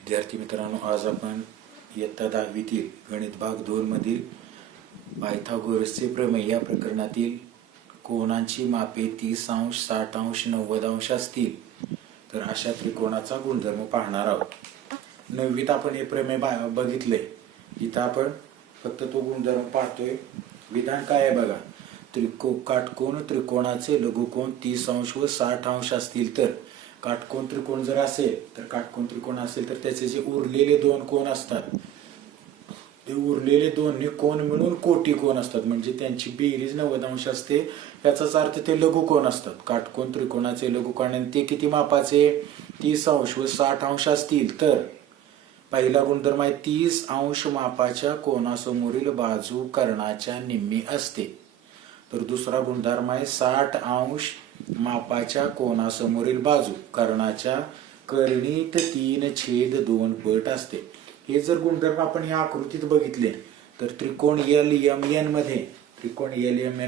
विद्यार्थी मित्रांनो, आज आपण इयत्ता 10वीतील गणित भाग 2 मधील पायथागोरसचे प्रमेय या प्रकरणातील कोनांची मापे 30 अंश, 60 अंश, 90 अंश असतील तर अशा त्रिकोणाचा गुणधर्म पाहणार आहोत. 9वीत आपण हे प्रमेय बघितले. इथं आपण फक्त तो गुणधर्म पाहतोय. विधान काय आहे बघा. काटकोन त्रिकोणाचे लघुकोन 30 अंश व 60 अंश असतील तर काटकोन त्रिकोण जर असेल तर त्याचे जे उरलेले दोन कोन असतात ते उरलेले दोन्ही कोन मिळून कोटी कोन असतात. म्हणजे त्यांची बेरीज 90 अंश असते. याचाच अर्थ ते लघुकोन असतात. काटकोन त्रिकोणाचे लघुकोन आणि ते किती मापाचे 30 अंश व 60 अंश असतील तर पहिला गुणधर्म आहे 30 अंश मापाच्या कोनासमोरील बाजू कर्णाच्या निम्मी असते. तर दुसरा गुणधर्म आहे 60 अंश मापाच्या कोनासमोरील बाजू कर्णाच्या कर्णीत 3/2 पट असते. हे जर गुणधर्म आपण या आकृतीत बघितले तर त्रिकोण LMN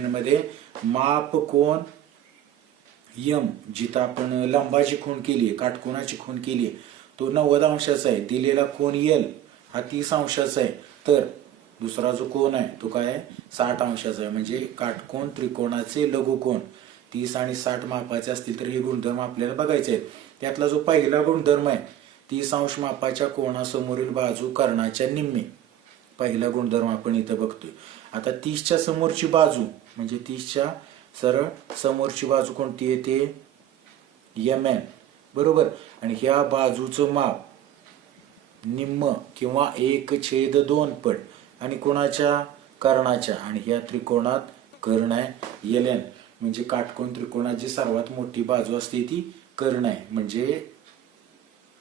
मध्ये माप कोन यम जिथं आपण लंबाची खूण केली आहे, काटकोनाची खूण केली आहे, तो 90 अंशाचा आहे. दिलेला कोन L हा 30 अंशाचा आहे. तर दुसरा जो कोन आहे तो काय आहे 60 अंशाचा आहे. म्हणजे काटकोन त्रिकोणाचे लघुकोन 30 आणि 60 मापाचे असतील तर हे गुणधर्म आपल्याला बघायचे आहेत. त्यातला जो पहिला गुणधर्म आहे 30 अंश मापाच्या कोनासमोरील बाजू कर्णाच्या निम्मी, पहिला गुणधर्म आपण इथं बघतोय. आता 30च्या समोरची बाजू म्हणजे 30च्या सरळ समोरची बाजू कोणती येते MN, बरोबर. आणि ह्या बाजूचं माप निम्म किंवा 1/2 पट आणि कोणाच्या कर्णाच्या. आणि ह्या त्रिकोणात कर्ण आहे LN. म्हणजे काटकोन त्रिकोणाची सर्वात मोठी बाजू असते ती कर्ण आहे. म्हणजे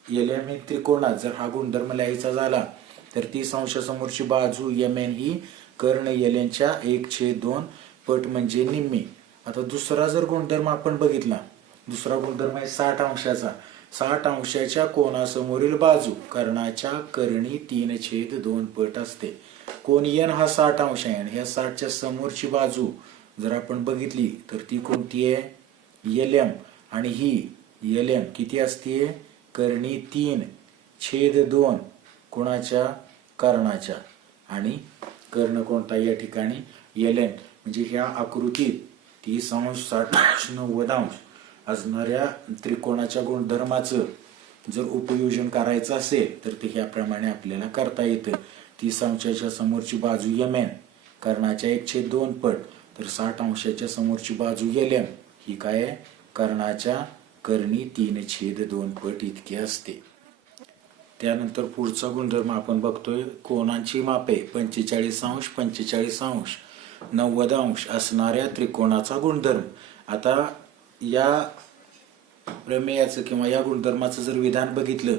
LM ही त्रिकोणात जर हा गुणधर्म लिहायचा झाला तर 30 अंशासमोरची बाजू MN ही कर्ण LNच्या 1/2 पट म्हणजे निम्मी. आता दुसरा जर गुणधर्म आपण बघितला, दुसरा गुणधर्म आहे 60 अंशाचा. 60 अंशाच्या कोनासमोरील बाजू कर्णाच्या कर्णी 3/2 पट असते. कोन N हा 60 अंश आहे आणि ह्या 60च्या समोरची बाजू जर आपण बघितली तर ती कोणती आहे LM. आणि ही LM किती असते कर्णी 3/2 कोणाच्या कर्णाच्या. आणि कर्ण कोणता या ठिकाणी LN. म्हणजे ह्या आकृतीत 30 अंश, 60 अंश, 90 अंश असणाऱ्या त्रिकोणाच्या गुणधर्माचं जर उपयोजन करायचं असेल तर ते ह्याप्रमाणे आपल्याला करता येतं. 30 अंशाच्या समोरची बाजू MN कर्णाच्या 1/2 पट, तर 60 अंशाच्या समोरची बाजू LM ही काय आहे कर्णाच्या कर्णी 3/2 पट इतकी असते. त्यानंतर पुढचा गुणधर्म आपण बघतोय कोनांची मापे 45 अंश, 45 अंश, 90 अंश असणाऱ्या त्रिकोणाचा गुणधर्म. आता या प्रमेयाचं किंवा या गुणधर्माचं जर विधान बघितलं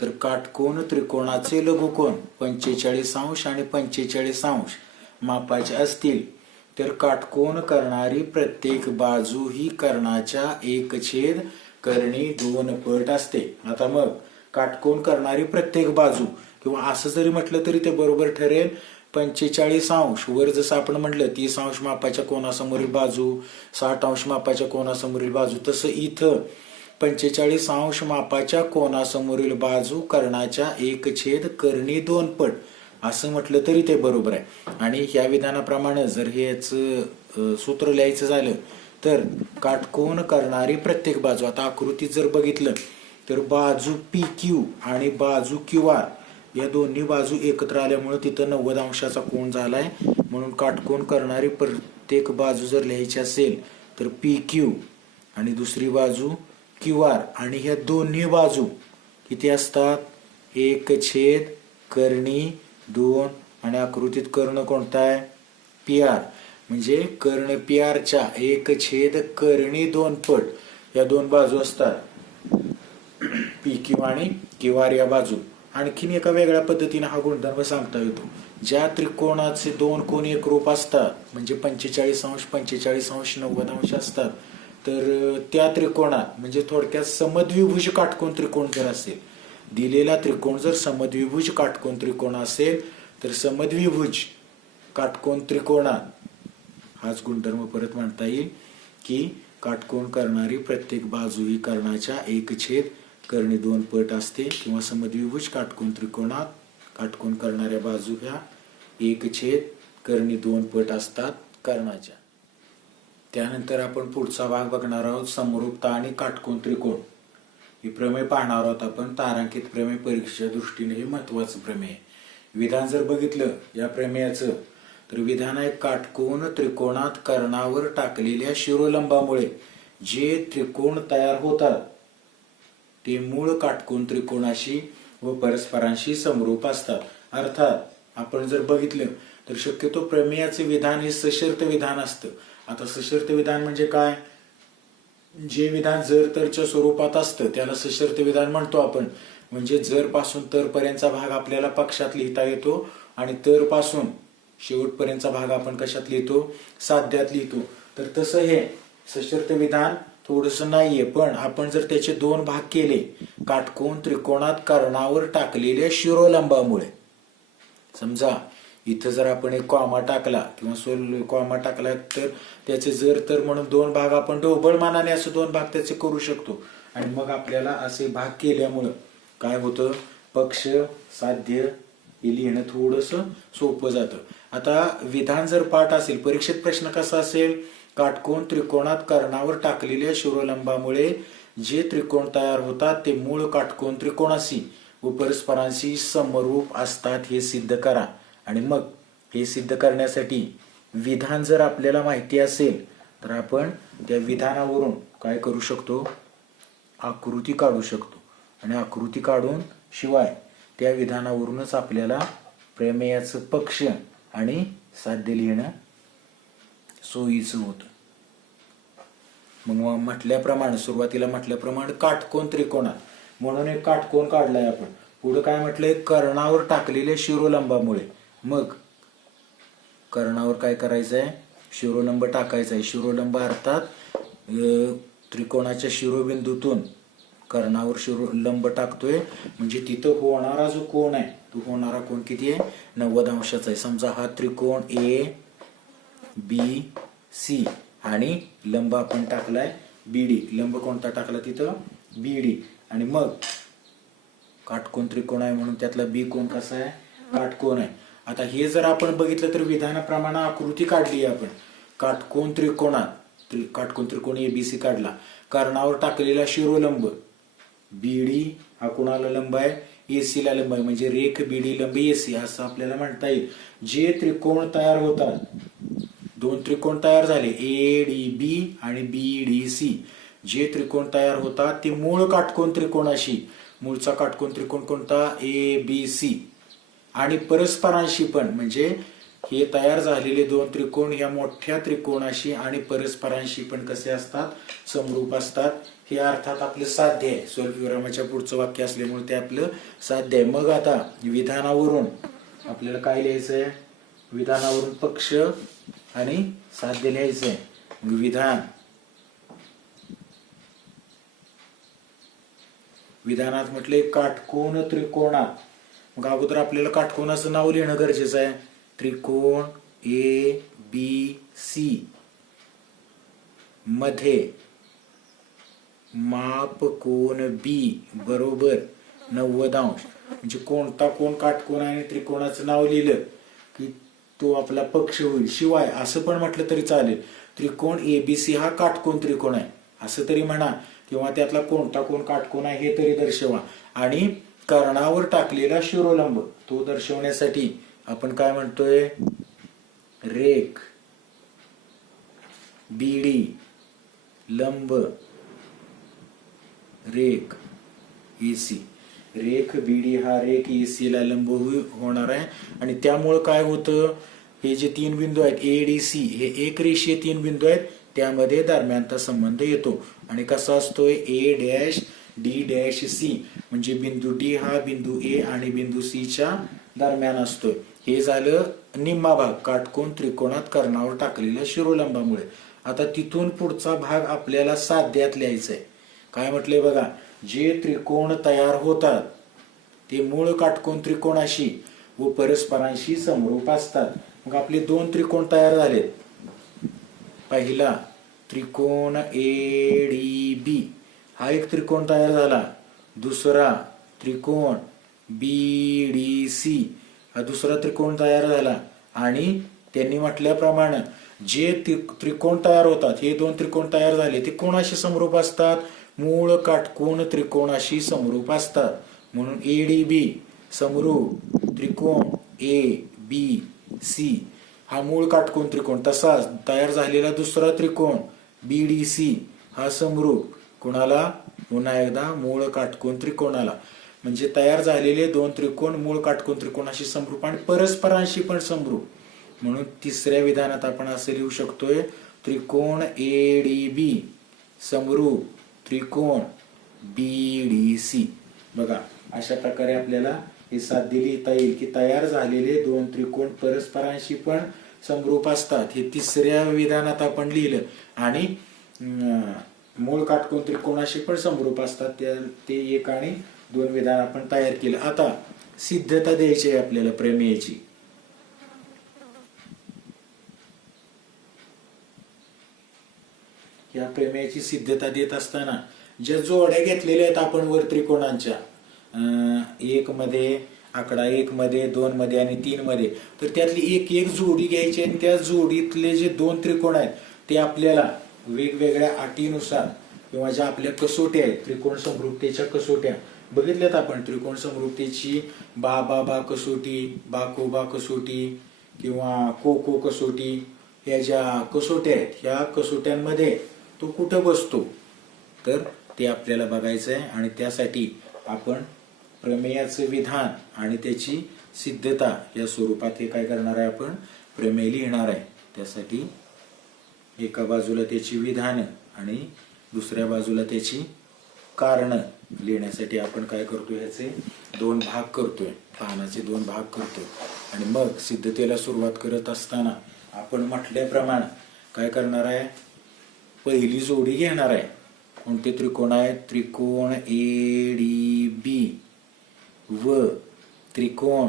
तर काटकोन त्रिकोणाचे लघुकोन 45 अंश आणि 45 अंश मापाचे असतील तर काटकोन करणारी प्रत्येक बाजू ही कर्णाच्या 1/2 पट असते. आता मग काटकोन करणारी प्रत्येक बाजू किंवा असं जरी म्हटलं तरी ते बरोबर ठरेल. 45 अंश वर जसं आपण म्हटलं 30 अंश मापाच्या कोनासमोरील बाजू, 60 अंश मापाच्या कोनासमोरील बाजू, तसं इथं 45 अंश मापाच्या कोनासमोरील बाजू कर्णाच्या 1/2 पट असं म्हटलं तरी ते बरोबर आहे. आणि ह्या विधानाप्रमाणे जर हेच सूत्र लिहायचं झालं तर काटकोन करणारी प्रत्येक बाजू, आता आकृतीत जर बघितलं तर बाजू PQ आणि बाजू QR या दोन्ही बाजू एकत्र आल्यामुळे तिथं 90 अंशाचा कोन झालाय. म्हणून काटकोन करणारी प्रत्येक बाजू जर लिहायची असेल तर PQ आणि दुसरी बाजू QR. आणि ह्या दोन्ही बाजू किती असतात 1/2 आणि आकृतीत कर्ण कोणता आहे PR. म्हणजे कर्ण PR च्या 1/2 पट या दोन बाजू असतात PQ आणि QR या बाजू. आणखीन एका वेगळ्या पद्धतीने हा गुणधर्म सांगता येतो. ज्या त्रिकोणाचे दोन कोन एकरूप असतात म्हणजे 45 अंश, 45 अंश, 90 अंश असतात तर त्या त्रिकोणात म्हणजे थोडक्यात समद्विभुज काटकोन त्रिकोण जर असेल, दिलेला त्रिकोण जर समद्विभुज काटकोन त्रिकोण असेल तर समद्विभुज काटकोन त्रिकोणात हाच गुणधर्म परत म्हणता येईल की काटकोन करणारी प्रत्येक बाजू ही कर्णाच्या 1/2 कर्णी दोन पट असते किंवा समद्विभुज काटकोन त्रिकोणात काटकोन करणाऱ्या बाजू ह्या एक छेद कर्णी दोन पट असतात कर्णाच्या. त्यानंतर आपण पुढचा भाग बघणार आहोत, समरूपता आणि काटकोन त्रिकोण. हे प्रमेय पाहणार आहोत आपण. तारांकित प्रमेय परीक्षेच्या दृष्टीने हे महत्वाचं प्रमेय आहे. विधान जर बघितलं या प्रमेयाचं तर विधान आहे, काटकोन त्रिकोणात कर्णावर टाकलेल्या शिरोलंबामुळे जे त्रिकोण तयार होतात ते मूळ काटकोन त्रिकोणाशी व परस्परांशी समरूप असतात. अर्थात आपण जर बघितलं तर शक्यतो प्रमेयाचे विधान हे सशर्त विधान असतं. आता सशर्त विधान म्हणजे काय? जे विधान जर तरच्या स्वरूपात असतं त्याला सशर्त विधान म्हणतो आपण. म्हणजे जर पासून तर पर्यंतचा भाग आपल्याला पक्षात लिहिता येतो आणि तर पासून शेवटपर्यंतचा भाग आपण कशात लिहितो? साध्यात लिहितो. तर तसं हे सशर्त विधान थोडस नाहीये. पण आपण जर त्याचे दोन भाग केले, काटकोन त्रिकोणात कर्णावर टाकलेल्या शिरोलंबामुळे, समजा इथं जर आपण एक कॉमा टाकला किंवा कॉमा टाकला तर त्याचे जर तर म्हणून दोन भाग आपण ढोबळ मानाने असे दोन भाग त्याचे करू शकतो. आणि मग आपल्याला असे भाग केल्यामुळं काय होतं? पक्ष साध्य हे लिहिणं थोडस सोपं जातं. आता विधान जर पाठ असेल, परीक्षेत प्रश्न कसा असेल? काटकोन त्रिकोणात कर्णावर टाकलेल्या शिरोलंबामुळे जे त्रिकोण तयार होतात ते मूळ काटकोन त्रिकोणाशी व परस्परांशी समरूप असतात हे सिद्ध करा. आणि मग हे सिद्ध करण्यासाठी विधान जर आपल्याला माहिती असेल तर आपण त्या विधानावरून काय करू शकतो? आकृती काढू शकतो. आणि आकृती काढून शिवाय त्या विधानावरूनच आपल्याला प्रमेयाचं पक्ष आणि साध्य लिहिणं सोयीचं होतं. मग म्हटल्याप्रमाणे सुरुवातीला म्हटल्याप्रमाणे काटकोन त्रिकोणात म्हणून एक काटकोन काढलाय आपण. पुढे काय म्हटलंय? कर्णावर टाकलेल्या शिरोलंबामुळे. मग कर्णावर काय करायचंय? शिरोलंब टाकायचा आहे. शिरोलंब अर्थात त्रिकोणाच्या शिरोबिंदूतून कर्णावर शिरोलंब टाकतोय म्हणजे तिथं होणारा जो कोण आहे तो होणारा कोण किती आहे? 90 अंशाचा आहे. समजा हा त्रिकोण ए बी सी आणि लंब आपण टाकलाय बीडी. लंब कोणता टाकला तिथं? बीडी. आणि मग काटकोन त्रिकोण आहे म्हणून त्यातला बी कोण कसा आहे? काटकोन आहे. आता हे जर आपण बघितलं तर विधानाप्रमाणे आकृती काढली आहे आपण. काटकोन त्रिकोण एबीसी काढला. कर्णावर टाकलेला शिरोलंब बीडी हा कोणाला लंब आहे? एसी ला लंब आहे. म्हणजे रेख बीडी लंब एसी असं आपल्याला म्हणता येईल. जे त्रिकोण तयार होतात, दोन त्रिकोण तयार झाले ए डी बी आणि बी डी सी. जे त्रिकोण तयार होतात ते मूळ काटकोन त्रिकोणाशी, मूळचा काटकोन त्रिकोण कोणता? A B C. आणि परस्परांशी पण, म्हणजे हे तयार झालेले दोन त्रिकोण या मोठ्या त्रिकोणाशी आणि परस्परांशी पण कसे असतात? समरूप असतात. हे अर्थात आपलं साध्य आहे. स्वल्पविरामाच्या पुढचं वाक्य असल्यामुळे ते आपलं साध्य आहे. मग आता विधानावरून आपल्याला काय लिहायचंय? विधानावरून पक्ष आणि साध्य लिहायचंय. विधानात म्हटले काटकोन त्रिकोणात. मग अगोदर आपल्याला काटकोनाचं नाव लिहिणं गरजेचं आहे. त्रिकोण ए बी सी मध्ये माप कोन बी बरोबर 90 अंश. म्हणजे कोणता कोण काटकोन आहे आणि त्रिकोणाचं नाव लिहिलं की तो आपला पक्ष होईल. शिवाय असं पण म्हटलं तरी चालेल, त्रिकोण एबीसी हा काटकोन त्रिकोण आहे असं तरी म्हणा, किंवा त्यातला कोणता कोण काटकोन आहे हे तरी दर्शवा. आणि कर्णावर टाकलेला शिरोलंब तो दर्शवण्यासाठी आपण काय म्हणतोय? रेख बीडी लंब रेख एसी. रेख बीडी हा रेख एसी ला लंब होणार आहे. आणि त्यामुळे काय होतं? हे जे तीन बिंदू आहेत ए डी सी हे एक रेषीय तीन बिंदू आहेत. त्यामध्ये दरम्यानचा संबंध येतो. आणि कसा असतोय? A dash D dash C. म्हणजे बिंदू डी हा बिंदू ए आणि बिंदू सी च्या दरम्यान असतोय. हे झालं निम्मा भाग काटकोन त्रिकोणात कर्णावर टाकलेल्या शिरोलंबामुळे. आता तिथून पुढचा भाग आपल्याला साध्यात लिहायचा आहे. काय म्हटलंय बघा? जे त्रिकोण तयार होतात ते मूळ काटकोन त्रिकोणाशी व परस्परांशी समरूप असतात. मग आपले दोन त्रिकोण तयार झालेत. पहिला त्रिकोण ए डी बी हा एक त्रिकोण तयार झाला. दुसरा त्रिकोण BDC, हा दुसरा त्रिकोण तयार झाला. आणि त्यांनी म्हटल्याप्रमाणे जे त्रिकोण तयार होतात, हे दोन त्रिकोण तयार झाले, ते कोणाशी समरूप असतात? मूळ काटकोन त्रिकोणाशी समरूप असतात. म्हणून ADB समरूप त्रिकोण ABC हा मूळ काटकोन त्रिकोण. तसाच तयार झालेला दुसरा त्रिकोण BDC हा समरूप कोणाला? पुन्हा एकदा मूळ काटकोन त्रिकोणाला. म्हणजे तयार झालेले दोन त्रिकोण मूळ काटकोन त्रिकोणाशी समरूप आणि परस्परांशी पण समरूप. म्हणून तिसऱ्या विधानात आपण असं लिहू शकतोय, त्रिकोण ADB समरूप त्रिकोण BDC. बघा, अशा प्रकारे आपल्याला हे साध्य लिहिता येईल की तयार झालेले दोन त्रिकोण परस्परांशी पण समरूप असतात. हे तिसऱ्या विधानात आपण लिहिलं. आणि मूळ काटकोन त्रिकोणाशी पण समरूप असतात. ते 1 आणि 2 विधान आपण तयार केलं. आता सिद्धता द्यायची आहे आपल्याला प्रमेयाची. या प्रमेयाची सिद्धता देत असताना ज्या जोड्या घेतलेल्या आहेत आपण वर त्रिकोणांच्या 1 मध्ये, आकडा 1 मध्ये, 2 मध्ये आणि 3 मध्ये, तर त्यातली एक जोडी घ्यायची आणि त्या जोडीतले जे दोन त्रिकोण आहेत ते आपल्याला वेगवेगळ्या अटीनुसार किंवा ज्या आपल्या कसोट्या आहेत, त्रिकोण समरूपतेच्या कसोट्या बघितल्यात आपण. त्रिकोण समरूपतेची बा कसोटी, बा कसोटी किंवा को कसोटी, ह्या ज्या कसोट्या आहेत, ह्या कसोट्यांमध्ये तो कुठं बसतो तर ते आपल्याला बघायचं आहे. आणि त्यासाठी आपण प्रमेयाचं विधान आणि त्याची सिद्धता या स्वरूपात हे काय करणार आहे, आपण प्रमेय लिहिणार आहे. त्यासाठी एका बाजूला त्याची विधान आणि दुसऱ्या बाजूला त्याची कारण लिहिण्यासाठी आपण काय करतोय, ह्याचे 2 भाग करतोय, पानाचे 2 भाग करतोय. आणि मग सिद्धतेला सुरुवात करत असताना आपण म्हटल्याप्रमाणे काय करणार आहे, पहिली जोडी घेणार आहे. कोणते त्रिकोण आहे? त्रिकोण ADB व त्रिकोण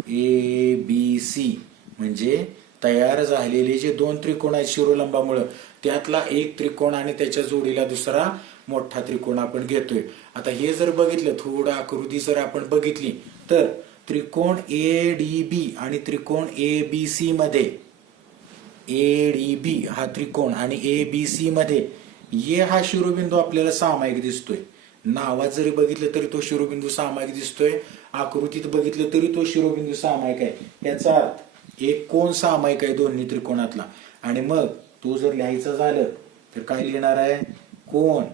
ABC. म्हणजे तयार झालेले जे दोन त्रिकोण आहेत शिरोलंबामुळे, त्यातला एक त्रिकोण आणि त्याच्या जोडीला दुसरा मोठा त्रिकोण आपण घेतोय. आता हे जर बघितलं, थोडं आकृती जर आपण बघितली तर त्रिकोण ADB आणि त्रिकोण ABC मध्ये, ADB हा त्रिकोण आणि ABC मध्ये ये हा शिरोबिंदू आपल्याला सामायिक दिसतोय. नावात जरी बघितलं तरी तो शिरोबिंदू सामायिक दिसतोय, आकृतीत बघितलं तरी तो शिरोबिंदू सामायिक आहे. याचा अर्थ एक कोण सामायिक आहे दोन्ही त्रिकोणातला. आणि मग तो जर लिहायचा झालं तर काय लिहिणार आहे, कोण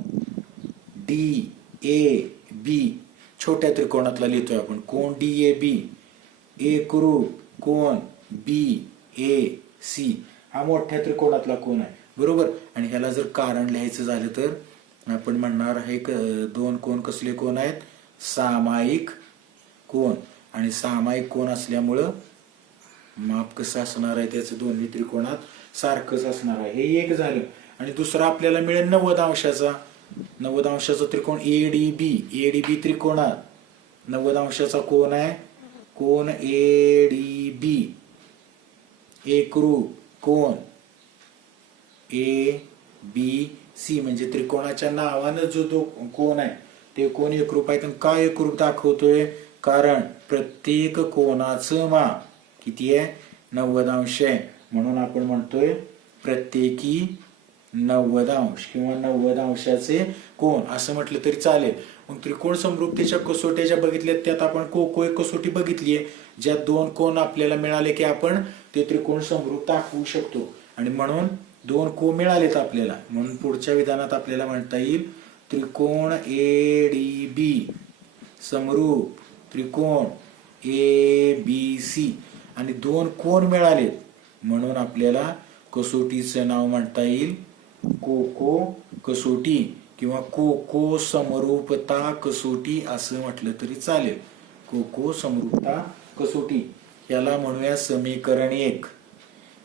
DAB छोट्या त्रिकोणातला लिहितोय आपण, कोण DAB. एकरूप कोण BAC हा मोठ्या त्रिकोणातला कोण आहे, बरोबर. आणि ह्याला जर कारण लिहायचं झालं तर आपण म्हणणार आहे दोन कोण कसले कोण आहेत, सामायिक कोण. आणि सामायिक कोण असल्यामुळं माप कसं असणार आहे त्याचं, दोन्ही त्रिकोणात सारखंच असणार आहे. हे एक झालं. आणि दुसरा आपल्याला मिळेल 90 अंशाचा. 90 अंशाचा त्रिकोण ADB त्रिकोणात 90 अंशाचा कोण आहे, कोण ADB. एकरूप कोण ABC. म्हणजे त्रिकोणाच्या नावानं जो कोण आहे ते कोण एकरूप आहे. का एकरूप दाखवतोय, कारण प्रत्येक कोणाचं माप किती आहे, 90 अंश आहे. म्हणून आपण म्हणतोय प्रत्येकी 90 अंश किंवा 90 अंशाचे कोण असं म्हटलं तरी चालेल. मग त्रिकोण समरूपतेच्या कसोट्या ज्या बघितल्यात त्यात आपण को एक कसोटी बघितलीये, ज्या दोन कोण आपल्याला मिळाले की आपण ते त्रिकोण समरूप दाखवू शकतो. आणि म्हणून 2 को मिळालेत आपल्याला. म्हणून पुढच्या विधानात आपल्याला म्हणता येईल त्रिकोण ADB समरूप त्रिकोण ABC. आणि 2 कोण मिळालेत म्हणून आपल्याला कसोटीचं नाव म्हणता येईल को कसोटी किंवा को समरूपता कसोटी असं म्हटलं तरी चालेल. को समरूपता कसोटी याला म्हणूया समीकरण 1.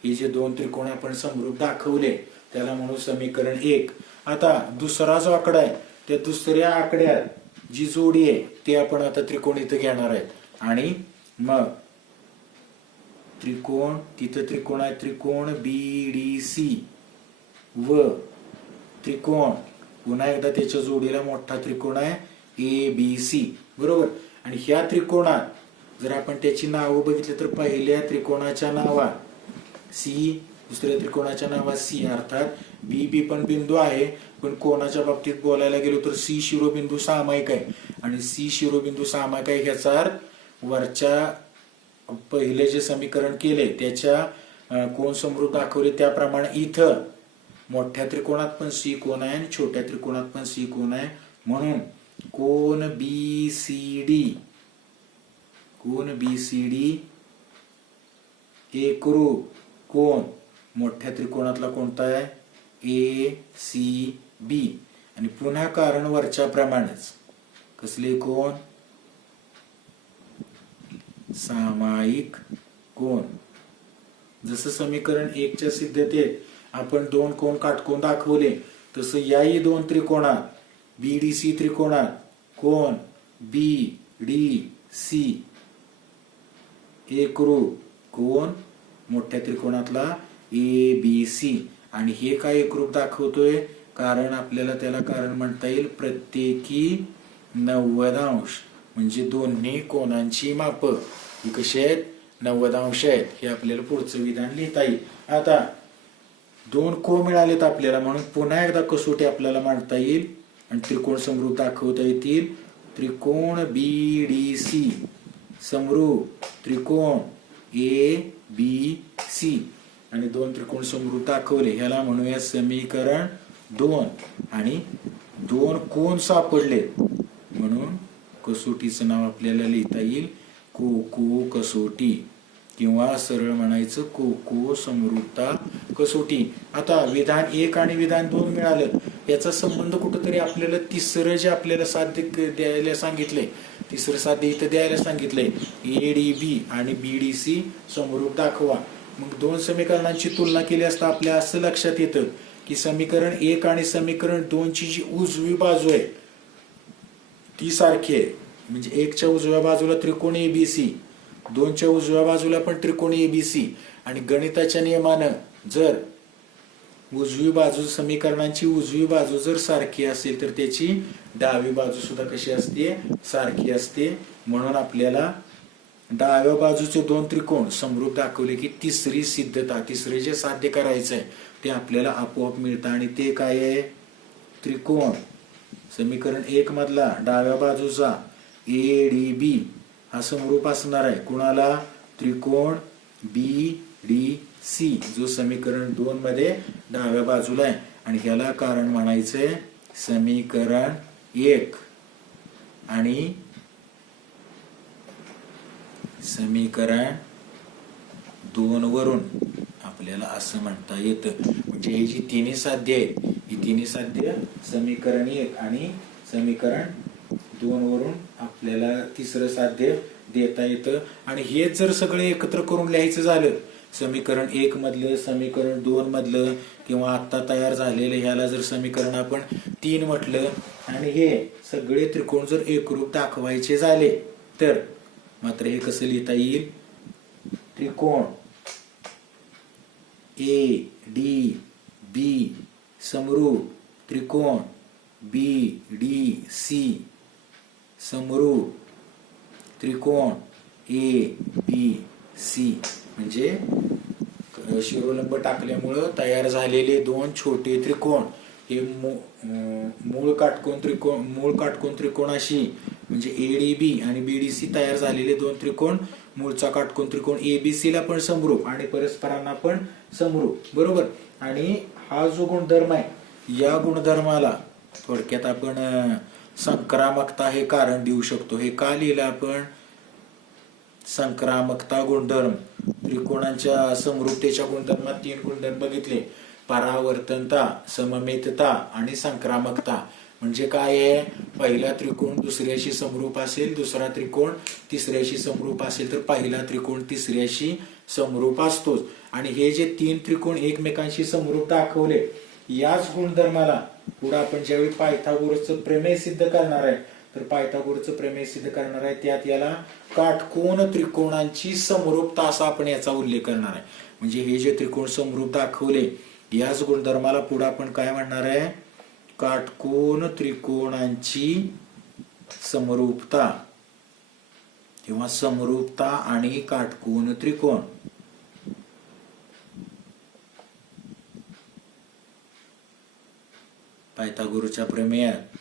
हे जे 2 त्रिकोण आपण समरूप दाखवले त्याला म्हणू समीकरण 1. आता दुसरा जो आकडा आहे त्या दुसऱ्या आकड्यात जी जोडी आहे ते आपण आता त्रिकोण इथं घेणार आहेत. आणि मग त्रिकोण, तिथं त्रिकोण आहे त्रिकोण BDC व त्रिकोण पुन्हा एकदा त्याच्या जोडीला मोठा त्रिकोण आहे ABC, बरोबर. आणि ह्या त्रिकोणात जर आपण त्याची नावं बघितली तर पहिल्या त्रिकोणाच्या नावात सी, दुसऱ्या त्रिकोणाच्या नावात सी, अर्थात बी पण बिंदू आहे, पण कोणाच्या बाबतीत बोलायला गेलो तर सी शिरोबिंदू सामायिक आहे. आणि सी शिरोबिंदू सामायिक आहे ह्याचा अर्थ वरच्या पहिले जे समीकरण केले त्याच्या कोण समरूप दाखवले त्याप्रमाणे इथं मोठ्या त्रिकोणात पण सी कोण आहे आणि छोट्या त्रिकोणात पण सी कोण आहे. म्हणून कोण बीसीडी एकरूप कोण मोठ्या त्रिकोणातला कोणता आहे, ACB. आणि पुन्हा कारण वरच्या प्रमाणेच कसले कोण, सामायिक कोण. जसं समीकरण 1 च्या सिद्धतेत आपण दोन कोण काटकोन दाखवले तसं याही दोन त्रिकोणात BDC त्रिकोणात कोण BDC एकरूप कोण मोठ्या त्रिकोणातला ABC. आणि हे काय एकरूप दाखवतोय, कारण आपल्याला त्याला कारण म्हणता येईल प्रत्येकी 90°, म्हणजे दोन्ही कोणांची माप ही कशी आहेत, 90° आहेत. हे आपल्याला पुढचं विधान लिहिता येईल. आता दोन को मिळालेत आपल्याला, म्हणून पुन्हा एकदा कसोटी आपल्याला मांडता येईल आणि त्रिकोण समरूप दाखवता येतील. त्रिकोण BDC समरूप त्रिकोण ABC आणि दोन त्रिकोण समरूप दाखवले, ह्याला म्हणूया समीकरण 2. आणि दोन कोण सापडलेत म्हणून कसोटीचं नाव आपल्याला लिहिता येईल कोको कसोटी, किंवा सरळ म्हणायचं कोको समरूपता कसोटी. आता विधान 1 आणि विधान 2 मिळालं, याचा संबंध कुठंतरी आपल्याला तिसरं जे आपल्याला साध्य द्यायला सांगितलंय, तिसरं साध्य इथं द्यायला सांगितलंय ADB आणि BDC समरूप दाखवा. मग दोन समीकरणांची तुलना केली असता आपल्या असं लक्षात येतं की समीकरण 1 आणि समीकरण 2 ची जी उजवी बाजू आहे ती सारखी आहे. म्हणजे 1 च्या उजव्या बाजूला त्रिकोण ABC, 2 च्या उजव्या बाजूला पण त्रिकोण ABC. आणि गणिताच्या नियमानं जर उजवी बाजू समीकरणांची उजवी बाजू जर सारखी असेल तर त्याची डावी बाजू सुद्धा कशी असते, सारखी असते. म्हणून आपल्याला डाव्या बाजूचे दोन त्रिकोण समरूप दाखवले की तिसरी सिद्धता, तिसरे जे साध्य करायचंय ते आपल्याला आपोआप मिळतं. आणि ते काय आहे, त्रिकोण समीकरण 1 मधला डाव्या बाजूचा ADB हा समरूप असणार आहे कुणाला, त्रिकोण BDC जो समीकरण 2 मध्ये डाव्या बाजूला आहे. आणि ह्याला कारण म्हणायचंय समीकरण 1. आणि समीकरण 2 वरून आपल्याला असं म्हणता येतं, म्हणजे ही जी तिन्ही साध्य आहेत ही तिन्ही साध्य समीकरण 1 आणि समीकरण 2 वरून आपल्याला तिसरं साध्य देता येतं. आणि हेच जर सगळे एकत्र करून लिहायचं झालं, समीकरण 1 मधलं, समीकरण 2 मधलं, किंवा आता तयार झालेलं ह्याला जर समीकरण आपण 3 म्हटलं, आणि हे सगळे त्रिकोण जर एकरूप दाखवायचे झाले तर मात्र हे कसं लिहिता येईल, त्रिकोण ADB समरूप त्रिकोण BDC समरूप त्रिकोण ABC. म्हणजे शिरोलंब टाकल्यामुळं तयार झालेले दोन छोटे त्रिकोण हे मूळ काटकोन त्रिकोणाशी म्हणजे ADB आणि BDC तयार झालेले दोन त्रिकोण मूळचा काटकोन त्रिकोण ABC ला पण समरूप आणि परस्परांना पण समरूप, बरोबर. आणि हा जो गुणधर्म आहे या गुणधर्माला थोडक्यात आपण संक्रामकता हे कारण देऊ शकतो. हे का लिहिलं आपण, संक्रामकता गुणधर्म, त्रिकोणांच्या समरूपतेच्या गुणधर्मात 3 गुणधर्म बघितले, परावर्तनता, सममितता आणि संक्रामकता. म्हणजे काय आहे, पहिला त्रिकोण दुसऱ्याशी समरूप असेल, दुसरा त्रिकोण तिसऱ्याशी समरूप असेल तर पहिला त्रिकोण तिसऱ्याशी समरूप असतोच. आणि हे जे 3 त्रिकोण एकमेकांशी समरूप दाखवले याच गुणधर्माला पुढे आपण ज्यावेळी पायथागोरसचं प्रमेय सिद्ध करणार आहे तर पायथागोरसचं प्रमेय सिद्ध करणार आहे त्यात याला काटकोन त्रिकोणांची समरूपता असा आपण याचा उल्लेख करणार आहे. म्हणजे हे जे त्रिकोण समरूप दाखवले याच गुणधर्माला पुढे आपण काय म्हणणार आहे, काटकोन त्रिकोणांची समरूपता किंवा समरूपता आणि काटकोन त्रिकोण. पायथागोरसच्या प्रमेयात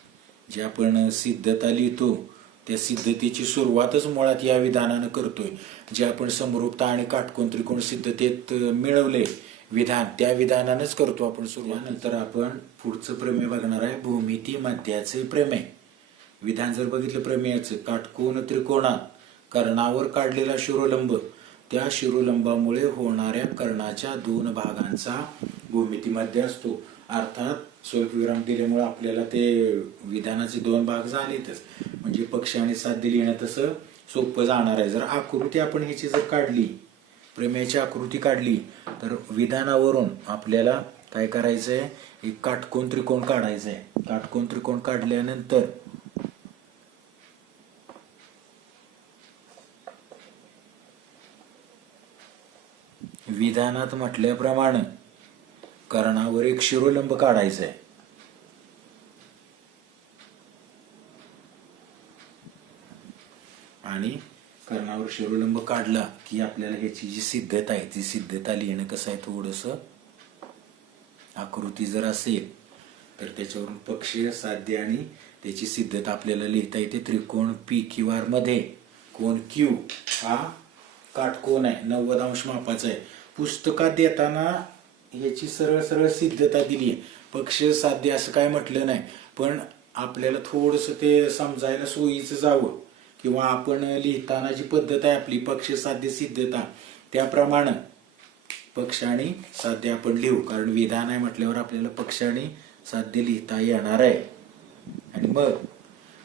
जे आपण सिद्धता लिहितो त्या सिद्धतेची सुरुवातच मुळात या विधानानं करतोय. जे आपण समरूपता आणि काटकोन त्रिकोण सिद्धतेत मिळवले विधान, त्या विधानानंच करतो आपण सुरुवात. नंतर आपण पुढचं प्रमेय बघणार आहे, भूमिती मध्याचे प्रमेय. विधान जर बघितलं प्रमेयाचं, काटकोन त्रिकोणात कर्णावर काढलेला शिरोलंब, त्या शिरोलंबामुळे होणाऱ्या कर्णाच्या दोन भागांचा भूमितीमध्ये असतो. अर्थात स्वल्पविराम दिल्यामुळे आपल्याला ते विधानाचे दोन भाग झालेतच, म्हणजे पक्ष आणि साध्य लिहिणं तसं सोपं जाणार आहे. जर आकृती आपण ह्याची जर काढली, प्रमेयाची आकृती काढली, तर विधानावरून आपल्याला काय करायचंय, एक काटकोन त्रिकोण काढायचंय. काटकोन त्रिकोण काढल्यानंतर विधानात म्हटल्याप्रमाणे कर्णावर एक शिरोलंब काढायचा आहे. आणि कर्णावर शिरोलंब काढला की आपल्याला ह्याची जी सिद्धता आहे ती सिद्धता लिहिणं कसं आहे, थोडंसं आकृती जर असेल तर त्याच्यावरून पक्ष, साध्य आणि त्याची सिद्धता आपल्याला लिहिता येते. त्रिकोण पी क्यू आर मध्ये कोण क्यू हा काटकोन आहे, 90 अंश मापाचा आहे. पुस्तकात देताना ह्याची सरळ सरळ सिद्धता दिली आहे, पक्ष साध्य असं काय म्हटलं नाही. पण आपल्याला थोडंसं ते समजायला सोयीचं जावं, किंवा आपण लिहिताना जी पद्धत आहे आपली पक्ष साध्य सिद्धता, त्याप्रमाणे पक्ष आणि साध्य आपण लिहू. कारण विधान आहे म्हटल्यावर आपल्याला पक्ष आणि साध्य लिहिता येणार आहे. आणि मग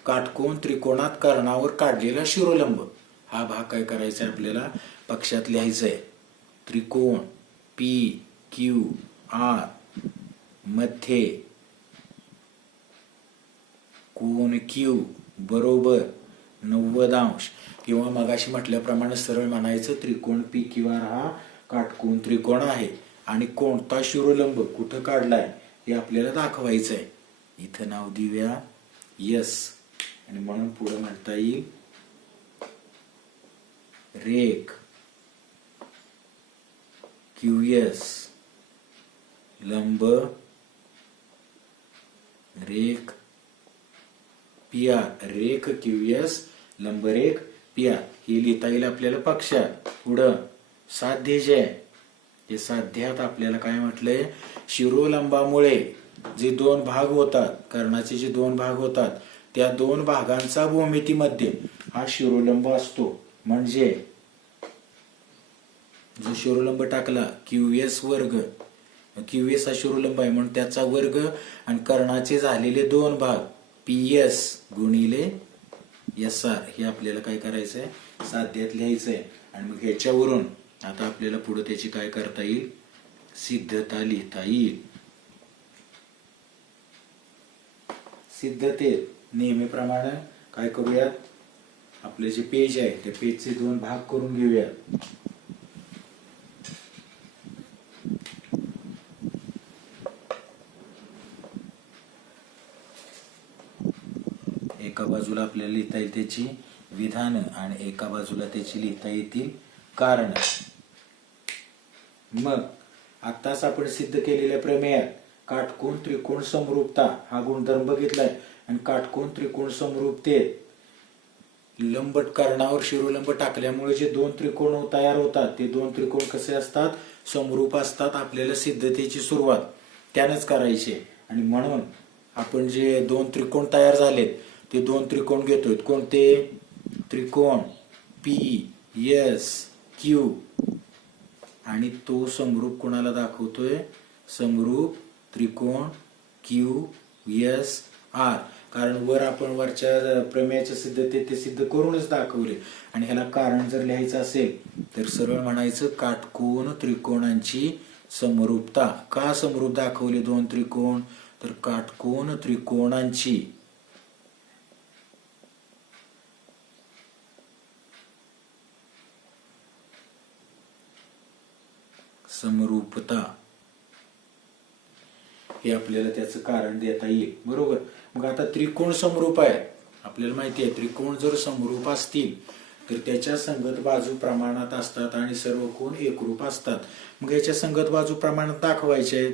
काटकोन त्रिकोणात कर्णावर काढलेला शिरोलंब हा भाग काय करायचा आहे, आपल्याला पक्षात लिहायचा आहे. त्रिकोण पी क्यू आर मध्ये कोन क्यू बरोबर 90 अंश, किंवा मगाशी म्हटल्याप्रमाणे सरळ म्हणायचं त्रिकोण पी क्यू आर हा काटकोन त्रिकोण आहे. आणि कोणता शिरोलंब कुठं काढलाय हे आपल्याला दाखवायचं आहे. इथं नाव देऊया यस, आणि म्हणून पुढे म्हणता येईल रेख क्यूएस लंब रेख पी आर, रेख क्यूएस लंब रेख पी आर हे लिहिता येईल आपल्याला पक्षात. पुढं साध्य जे आहे ते साध्यात आपल्याला काय म्हटलंय, शिरोलंबामुळे जे दोन भाग होतात, कर्णाचे जे दोन भाग होतात, त्या दोन भागांचा भूमितीमध्ये हा शिरोलंब असतो. म्हणजे जो शिरोलंब टाकला क्यूएस वर्ग, क्यूएस हा शिरोलंब आहे म्हणून त्याचा वर्ग, आणि कर्णाचे झालेले दोन भाग पी एस गुणिले एस आर हे आपल्याला काय करायचंय, साध्यात लिहायचंय. आणि मग ह्याच्यावरून आता आपल्याला पुढे त्याची काय करता येईल, सिद्धता लिहिता येईल. सिद्धतेत नेहमीप्रमाणे काय करूयात, आपले जे पेज आहे त्या पेजचे दोन भाग करून घेऊयात. एका बाजूला आपल्याला लिहिता येईल त्याची विधान, आणि एका बाजूला त्याची लिहिता येतील कारण. मग आताच आपण सिद्ध केलेल्या प्रमेयात काटकोन त्रिकोण समरूपता हा गुणधर्म बघितलाय, आणि काटकोन त्रिकोण समरूपतेत लंब कर्णावर शिरोलंब टाकल्यामुळे जे दोन त्रिकोण तयार होतात ते दोन त्रिकोण कसे असतात, समरूप असतात. आपल्याला सिद्धतेची सुरुवात त्यानंच करायची. आणि म्हणून आपण जे दोन त्रिकोण तयार झालेत ते दोन त्रिकोण घेतोय. कोणते, त्रिकोण पी एस क्यू, आणि तो समरूप कोणाला दाखवतोय, समरूप त्रिकोण क्यू एस आर. कारण वर आपण वरच्या प्रमेयाच्या सिद्धतेत ते सिद्ध करूनच दाखवले. आणि ह्याला कारण जर लिहायचं असेल तर सरळ म्हणायचं काटकोन त्रिकोणांची समरूपता. का समरूप दाखवले दोन त्रिकोण, तर काटकोन त्रिकोणांची समरूपता हे आपल्याला त्याचं कारण देता येईल. बरोबर. मग आता त्रिकोण समरूप आहे आपल्याला माहिती आहे त्रिकोण जर समरूप असतील तर त्याच्या संगत बाजू प्रमाणात असतात आणि सर्व कोण एकरूप असतात. मग याच्या संगत बाजू प्रमाणात दाखवायचे आहेत.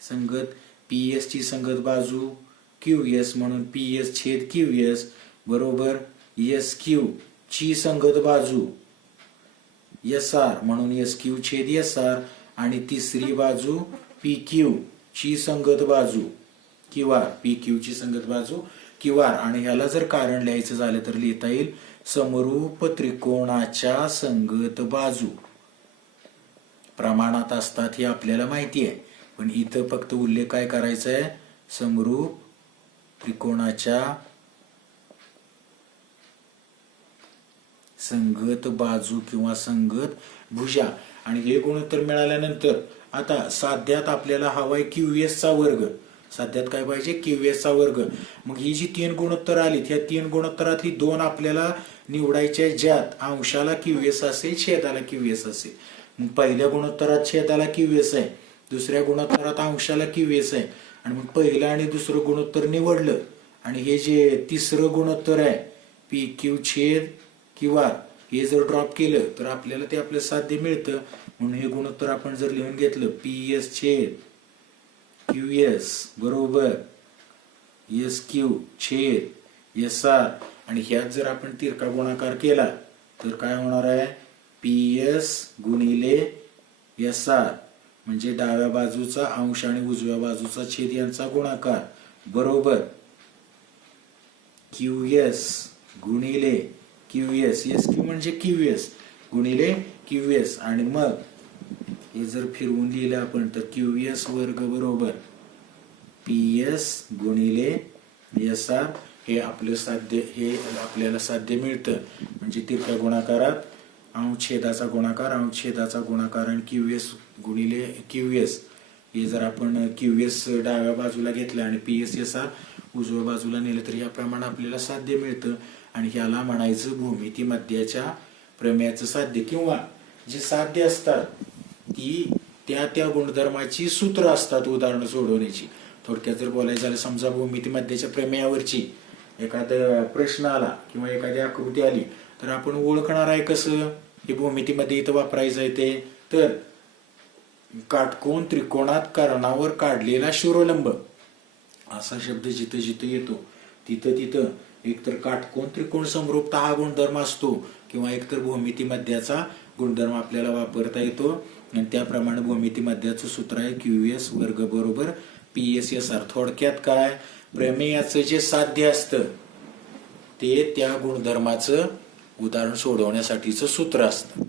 संगत PS ची संगत बाजू QS म्हणून PS छेद QS बरोबर SQ ची संगत बाजू SR म्हणून SQ छेद SR आणि तिसरी बाजू PQ ची संगत बाजू QR PQ ची संगत बाजू QR आणि ह्याला जर कारण लिहायचं झालं तर लिहिता येईल समरूप त्रिकोणाच्या संगत बाजू प्रमाणात असतात हे आपल्याला माहिती आहे. पण इथं फक्त उल्लेख काय करायचा आहे समरूप त्रिकोणाच्या संगत बाजू किंवा संगत भुजा. आणि हे गुणोत्तर मिळाल्यानंतर आता साध्यात आपल्याला हवाय QS चा वर्ग. साध्यात काय पाहिजे QS चा वर्ग. मग ही जी 3 गुणोत्तर आली त्या 3 गुणोत्तरातली 2 आपल्याला निवडायच्या ज्यात अंशाला QS असेल छेदाला QS असेल. मग पहिल्या गुणोत्तरात छेदाला QS आहे, दुसऱ्या गुणोत्तरात अंशाला QS आहे आणि मग पहिलं आणि दुसरं गुणोत्तर निवडलं आणि हे जे तिसरं गुणोत्तर आहे PQ छेद QR हे जर ड्रॉप केलं तर आपल्याला ते आपलं साध्य मिळतं. म्हणून हे गुणोत्तर आपण जर लिहून घेतलं PS छेद QS बरोबर SQ छेद SR आणि ह्यात जर आपण तिरका गुणाकार केला तर काय होणार आहे PS गुणिले SR म्हणजे डाव्या बाजूचा अंश आणि उजव्या बाजूचा छेद यांचा गुणाकार बरोबर QS गुणिले QS SQ म्हणजे QS गुणिले QS आणि मग हे जर फिरवून लिहिलं आपण तर QS वर्ग बरोबर PS गुणिले SR हे आपलं साध्य हे आपल्याला साध्य मिळतं. म्हणजे तिरक्या गुणाकारात अंश छेदाचा गुणाकार अंश छेदाचा गुणाकार आणि QS गुणिले QS हे जर आपण QS डाव्या बाजूला घेतलं आणि PS SR उजव्या बाजूला नेलं तर याप्रमाणे आपल्याला साध्य मिळतं. आणि ह्याला म्हणायचं भूमिती मध्याच्या प्रमेयाचं साध्य किंवा जे साध्य असतात ती त्या त्या गुणधर्माची सूत्र असतात उदाहरण सोडवण्याची. थोडक्यात जर बोलायचं झालं समजा भूमिती मध्याच्या प्रमेयावरची एखादा प्रश्न आला किंवा एखादी आकृती आली तर आपण ओळखणार आहे कसं हे भूमितीमध्ये इथं वापरायचं आहे ते तर काटकोन त्रिकोणात कर्णावर काढलेला शिरोलंब असा शब्द जिथं जिथं येतो तिथं तिथं एकतर काटकोन त्रिकोण समरूपता हा गुणधर्म असतो किंवा एकतर भूमिती मध्याचा गुणधर्म आपल्याला वापरता येतो. आणि त्याप्रमाणे भूमिती मध्याचं सूत्र आहे QS वर्ग बरोबर PS SR. थोडक्यात काय प्रमेयाचं जे साध्य असतं ते त्या गुणधर्माचं उदाहरण सोडवण्यासाठीचं सूत्र असतं.